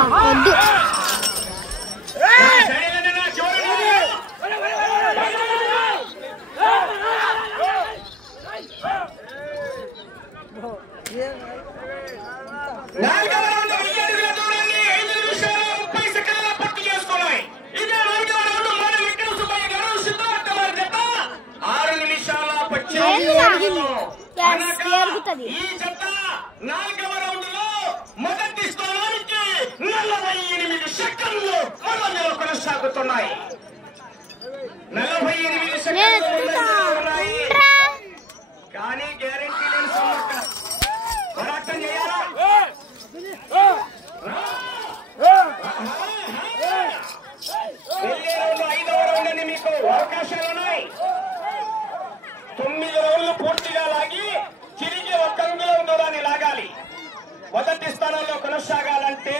వద్దు. మొదటి స్థానానికి 48 సెకండ్లు మొదలు కొనసాగుతున్నాయి. 48 సెకండ్లు కానీ గ్యారెంటీ లేని పోరాటం చేయాలా? వెళ్ళే రోజు 5వ రౌండ్ అని మీకు అవకాశాలున్నాయి. 9 రౌండ్లు పూర్తిగా లాగి తిరిగి 1 అంగుళం దూరాన్ని లాగాలి. మొదటి స్థానంలో కొనసాగాలంటే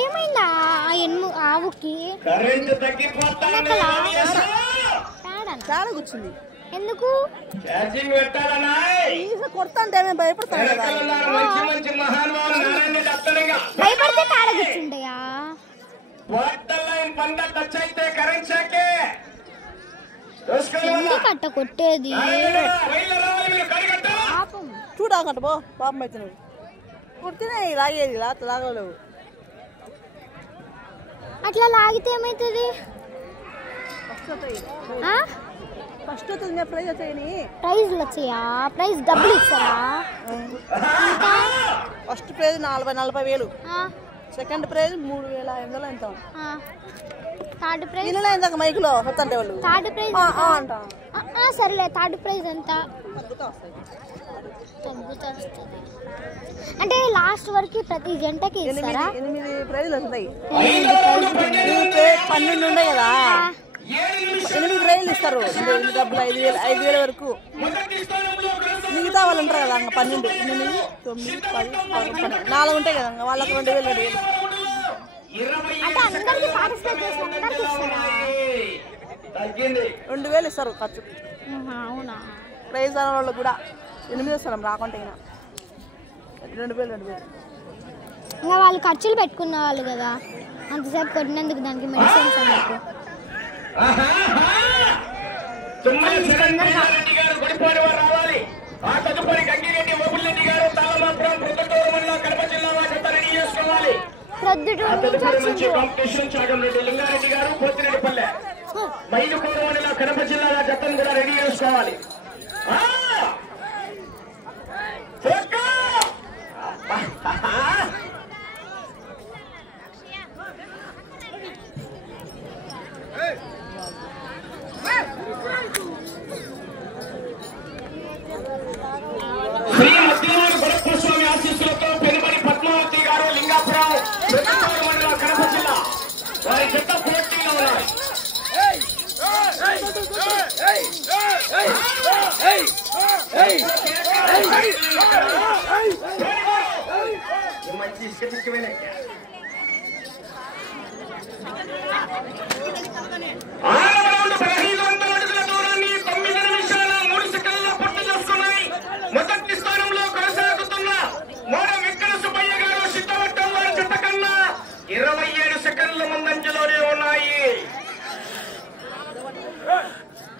ఏమైందా ఆవుకి? కరెంట్ తగ్గిపోతాను కూర్చుంది. ఎందుకు ఛార్జింగ్ పెట్టాలన్నా? కొడతాంటే భయపడతాను. మంచి మంచి మహానుభావులు భయపడితే కాడ కూర్చుంటాయా? లైన్ పంట టచ్ అయితే కరెంట్ షాకే కట్ట కొట్టేది. చూడాకంట పో పాపం అయితే నువ్వు కొడితేనే లాగేది లాగలేవు. అట్లా లాగితే ఏమైతుంది? ఫస్ట్ వస్తుంది ప్రైజ్ వచ్చాయని. ప్రైజ్లు వచ్చాయా? ప్రైజ్ డబ్బులు ఇస్తారా? First prize 40,000. సెకండ్ ప్రైజ్ 3,500 ఎంత? థర్డ్ ప్రైజ్ ఇందాక మైకులో వస్తుంటే వాళ్ళు థర్డ్ ప్రైజ్ అంట. సరేలే, థర్డ్ ప్రైజ్ ఎంత? అంటే లాస్ట్ వరకు ప్రతి జంటకి ఇస్తారా? 8 ప్రైజ్లు వస్తాయి. 12 ఉన్నాయి కదా, 8 ప్రైజ్లు ఇస్తారు. డబ్బులు 5,000 వరకు. మిగతా వాళ్ళు ఉంటారు కదా, 12, 8, 9, 10, 11, 4 ఉంటాయి కదా, వాళ్ళకి 2,000, 2,000. అంటే అందరికి పార్టిసిపేట్ చేసిన అందరికి ఇస్తారా? 2,000 ఇస్తారు ఖర్చు. అవునా? ప్రైజ్ అన్న వాళ్ళకి కూడా 8 ఇస్తాం రాకుంటే 2,000. ఇంకా వాళ్ళు ఖర్చులు పెట్టుకున్న వాళ్ళు కదా, అంతసేపు కొట్టినందుకు దానికి మెడిసిన్స్ అన్నట్టు. కడప జిల్లా జతను కూడా రెడీ చేసుకోవాలి. శ్రీ మధ్యనాడు గొడపస్వామి ఆశీస్సులతో పెనుబడి పద్మావతి గారు లింగాపురం మండలం కడప జిల్లా వారి జత పోటీలో ఉన్నారు. మంచి శక్తిమైన 1500 అడుగుల దూరాన్ని 9 నిమిషాల 3 సెకండ్లలో పూర్తి చేసుకున్నాయి. మొదటి స్థానంలో కొనసాగుతున్న మోడ వెంకట సుబ్బయ్య గారు సిద్ధవట్టం వారి జత కన్నా 27 సెకండ్ల ముందంజలోనే ఉన్నాయి.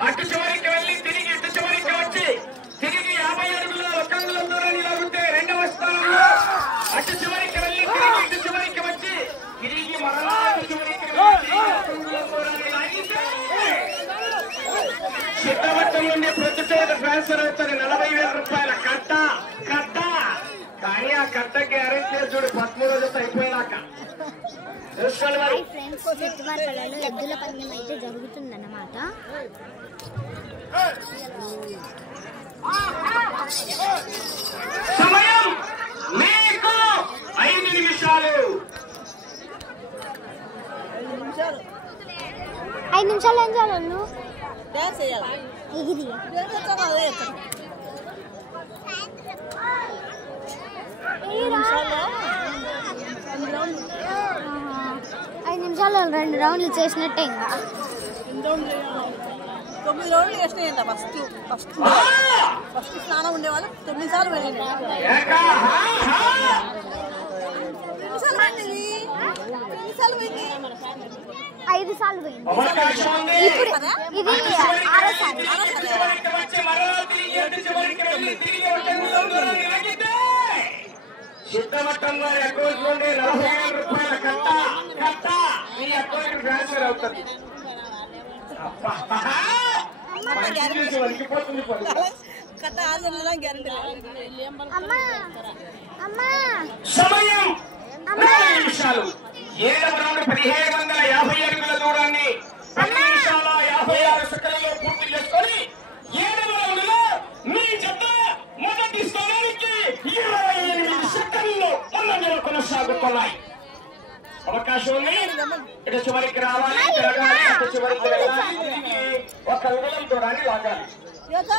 అటు చివరికి వెళ్లి తిరిగి ఇటు చివరికి వచ్చి తిరిగి 50 అడుగుల 1 అంగుళం దూరాన్ని లాగితే 2వ స్థానంలో, అటు చివరికి వెళ్లి తిరిగి ఇటు చివరికి వచ్చి తిరిగి మరలా అటు చివరికి సిద్ధవట్టం నుండి ప్రతి చోట ట్రాన్స్ఫర్ అవుతుంది. 40,000 రూపాయల కట్ట. కానీ ఆ కట్టకి అరేంజ్ చేసి చూడు 13వ జత అయిపోయినాక. ఎద్దుల పందెం అయితే జరుగుతుందన్నమాట. సమయం మీకు 5 నిమిషాలు. 5 నిమిషాలు ఏం చేయాలి? వాళ్ళు డాన్స్ చేయాలి. ఎగిరి 5 నిమిషాలు నిమిషాలు 2 రౌండ్లు చేసినట్టే ఇంకా 9 రౌండ్లు వేసినాయంట ఫస్ట్ స్నానం ఉండేవాళ్ళు 9 సార్లు వెళ్ళింది 5 సార్లు పోయింది ఇప్పుడు ఇది 6వ సారి సిద్ధమట్టం వారి అకౌంట్ నుండి 40,000 రూపాయల కట్ట మీ అకౌంట్ ట్రాన్స్ఫర్ అవుతుంది. సమయం 4 నిమిషాలు. 7వ రౌండ్ 1750 అడుగుల దూరాన్ని 10 నిమిషాల 56 సెకండ్లలో పూర్తి చేసుకొని 7వ రౌండ్ లో మీ జత మొదటి స్థానానికి 28 సెకండ్లు ముందంజలో కొనసాగుతున్నాయి. అవకాశం ఉంది. ఇటు చివరికి రావాలి, తిరగాలి, అటు చివరికి వెళ్ళాలి, తిరిగి ఒక విడలం దూరాన్ని లాగాలి. ఏమో